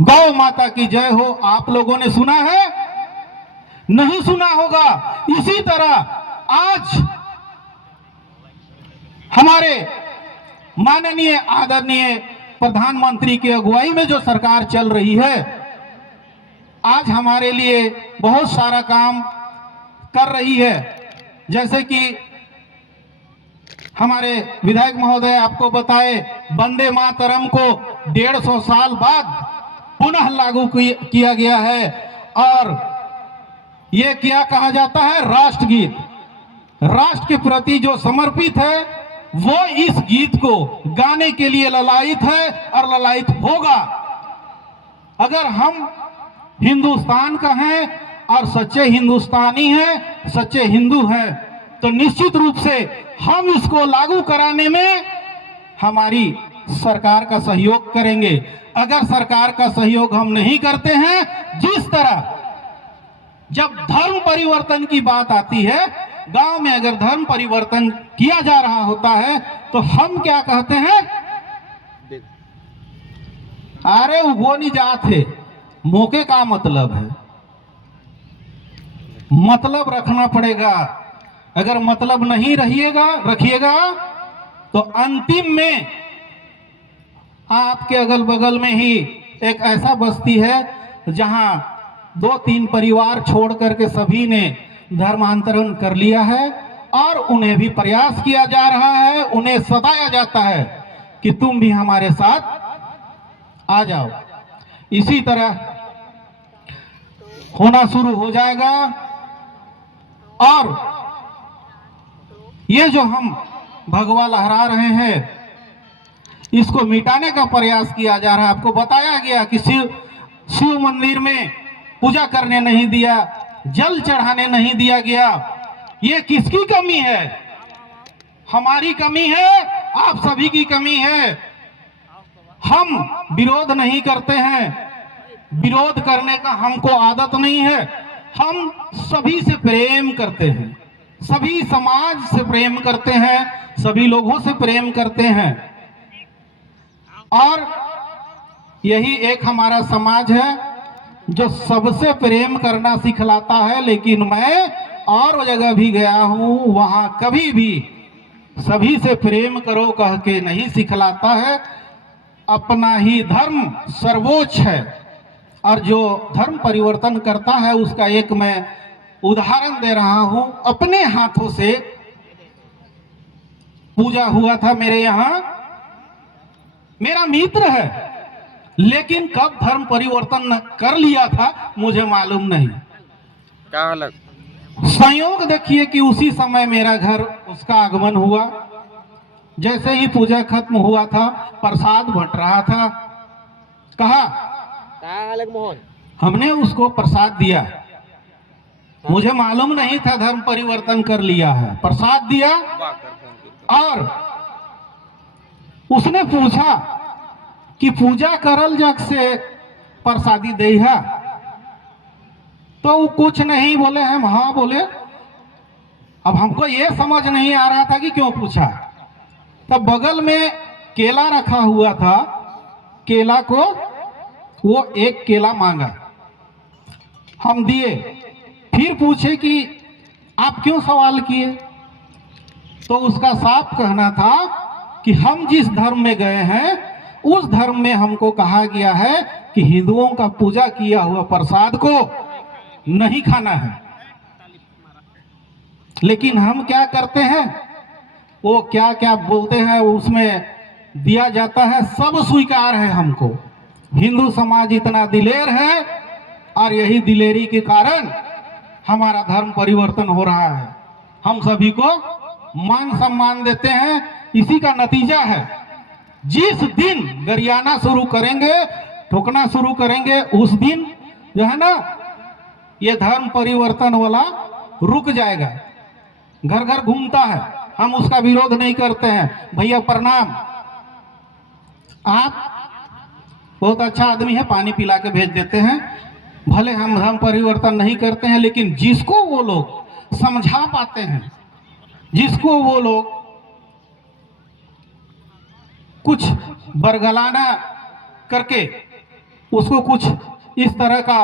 गौ माता की जय हो। आप लोगों ने सुना है? नहीं सुना होगा। इसी तरह आज हमारे माननीय आदरणीय प्रधानमंत्री की अगुवाई में जो सरकार चल रही है, आज हमारे लिए बहुत सारा काम कर रही है। जैसे कि हमारे विधायक महोदय आपको बताए, वंदे मातरम को 150 साल बाद पुनः लागू किया गया है। और ये क्या कहा जाता है? राष्ट्रगीत। राष्ट्र के प्रति जो समर्पित है वो इस गीत को गाने के लिए ललायित है और ललायित होगा। अगर हम हिंदुस्तान का हैं और सच्चे हिंदुस्तानी हैं, सच्चे हिंदू हैं, तो निश्चित रूप से हम इसको लागू कराने में हमारी सरकार का सहयोग करेंगे। अगर सरकार का सहयोग हम नहीं करते हैं, जिस तरह जब धर्म परिवर्तन की बात आती है, गांव में अगर धर्म परिवर्तन किया जा रहा होता है तो हम क्या कहते हैं? अरे वो नहीं जात है, मौके का मतलब है। मतलब रखना पड़ेगा। अगर मतलब नहीं रखिएगा तो अंतिम में आपके अगल बगल में ही एक ऐसा बस्ती है जहां 2-3 परिवार छोड़ करके सभी ने धर्मांतरण कर लिया है और उन्हें भी प्रयास किया जा रहा है, उन्हें सताया जाता है कि तुम भी हमारे साथ आ जाओ। इसी तरह होना शुरू हो जाएगा। और ये जो हम भगवा लहरा रहे हैं, इसको मिटाने का प्रयास किया जा रहा है। आपको बताया गया कि शिव मंदिर में पूजा करने नहीं दिया, जल चढ़ाने नहीं दिया गया। ये किसकी कमी है? हमारी कमी है, आप सभी की कमी है। हम विरोध नहीं करते हैं, विरोध करने का हमको आदत नहीं है। हम सभी से प्रेम करते हैं, सभी समाज से प्रेम करते हैं, सभी लोगों से प्रेम करते हैं। और यही एक हमारा समाज है जो सबसे प्रेम करना सिखलाता है। लेकिन मैं और जगह भी गया हूं, वहां कभी भी सभी से प्रेम करो कह के नहीं सिखलाता है। अपना ही धर्म सर्वोच्च है। और जो धर्म परिवर्तन करता है उसका एक मैं उदाहरण दे रहा हूं। अपने हाथों से पूजा हुआ था मेरे यहां, मेरा मित्र है, लेकिन कब धर्म परिवर्तन कर लिया था मुझे मालूम नहीं। क्या अलग संयोग देखिए कि उसी समय मेरा घर उसका आगमन हुआ। जैसे ही पूजा खत्म हुआ था, प्रसाद बंट रहा था, कहा अलग मोहन, हमने उसको प्रसाद दिया। मुझे मालूम नहीं था धर्म परिवर्तन कर लिया है। प्रसाद दिया और उसने पूछा कि पूजा करल जग से प्रसादी दे है, तो वो कुछ नहीं बोले, हम हाँ बोले। अब हमको ये समझ नहीं आ रहा था कि क्यों पूछा। तब बगल में केला रखा हुआ था, केला को वो एक केला मांगा, हम दिए। फिर पूछे कि आप क्यों सवाल किए, तो उसका साफ कहना था कि हम जिस धर्म में गए हैं उस धर्म में हमको कहा गया है कि हिंदुओं का पूजा किया हुआ प्रसाद को नहीं खाना है। लेकिन हम क्या करते हैं, वो क्या क्या बोलते हैं उसमें दिया जाता है, सब स्वीकार है हमको। हिंदू समाज इतना दिलेर है और यही दिलेरी के कारण हमारा धर्म परिवर्तन हो रहा है। हम सभी को मान सम्मान देते हैं, इसी का नतीजा है। जिस दिन गरियाना शुरू करेंगे, ठोकना शुरू करेंगे, उस दिन जो है ना ये धर्म परिवर्तन वाला रुक जाएगा। घर घर घूमता है, हम उसका विरोध नहीं करते हैं। भैया प्रणाम, आप बहुत अच्छा आदमी है, पानी पिला के भेज देते हैं। भले हम धर्म परिवर्तन नहीं करते हैं, लेकिन जिसको वो लोग समझा पाते हैं, जिसको वो लोग कुछ बरगलाना करके उसको कुछ इस तरह का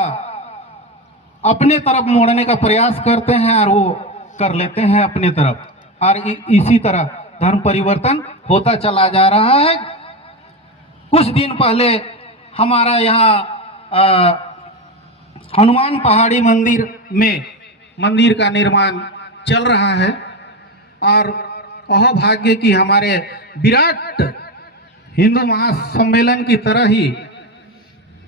अपने तरफ मोड़ने का प्रयास करते हैं और वो कर लेते हैं अपने तरफ, और इसी तरह धर्म परिवर्तन होता चला जा रहा है। कुछ दिन पहले हमारा यहाँ हनुमान पहाड़ी मंदिर में मंदिर का निर्माण चल रहा है, और वह भाग्य की हमारे विराट हिंदू महासम्मेलन की तरह ही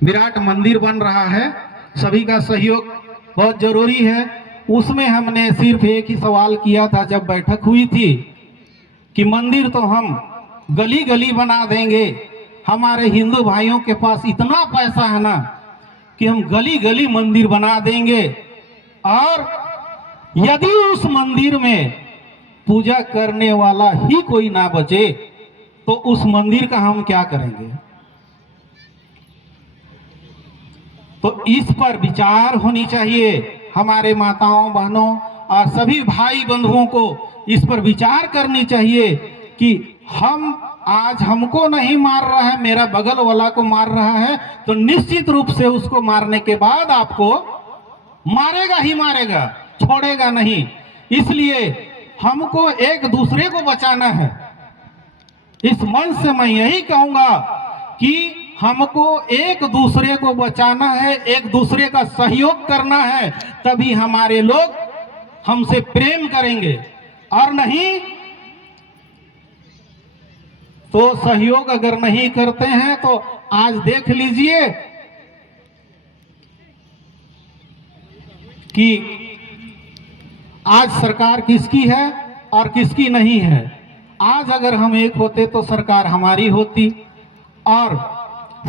विराट मंदिर बन रहा है। सभी का सहयोग बहुत जरूरी है। उसमें हमने सिर्फ एक ही सवाल किया था जब बैठक हुई थी कि मंदिर तो हम गली गली बना देंगे, हमारे हिंदू भाइयों के पास इतना पैसा है ना कि हम गली गली मंदिर बना देंगे, और यदि उस मंदिर में पूजा करने वाला ही कोई ना बचे तो उस मंदिर का हम क्या करेंगे। तो इस पर विचार होनी चाहिए हमारे माताओं बहनों और सभी भाई बंधुओं को इस पर विचार करनी चाहिए कि हम आज हमको नहीं मार रहा है, मेरा बगल वाला को मार रहा है, तो निश्चित रूप से उसको मारने के बाद आपको मारेगा ही मारेगा, छोड़ेगा नहीं। इसलिए हमको एक दूसरे को बचाना है। इस मंच से मैं यही कहूंगा कि हमको एक दूसरे को बचाना है, एक दूसरे का सहयोग करना है, तभी हमारे लोग हमसे प्रेम करेंगे, और नहीं तो सहयोग अगर नहीं करते हैं तो आज देख लीजिए कि आज सरकार किसकी है और किसकी नहीं है। आज अगर हम एक होते तो सरकार हमारी होती, और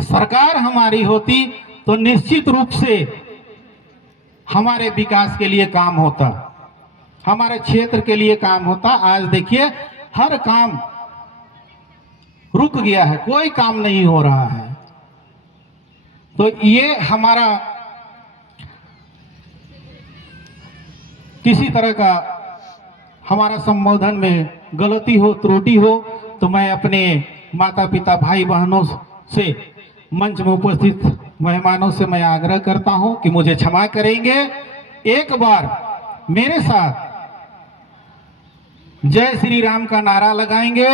सरकार हमारी होती तो निश्चित रूप से हमारे विकास के लिए काम होता, हमारे क्षेत्र के लिए काम होता। आज देखिए हर काम रुक गया है, कोई काम नहीं हो रहा है। तो ये हमारा किसी तरह का हमारा संबोधन में गलती हो, त्रुटि हो, तो मैं अपने माता पिता भाई बहनों से, मंच में उपस्थित मेहमानों से मैं आग्रह करता हूं कि मुझे क्षमा करेंगे। एक बार मेरे साथ जय श्री राम का नारा लगाएंगे।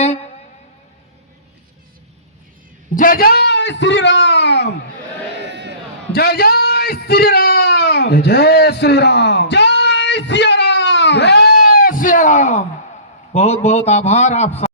जय जय श्री राम, जय जय श्री राम, जय जय श्री राम, जय सिया राम, जय सिया राम। बहुत बहुत आभार आप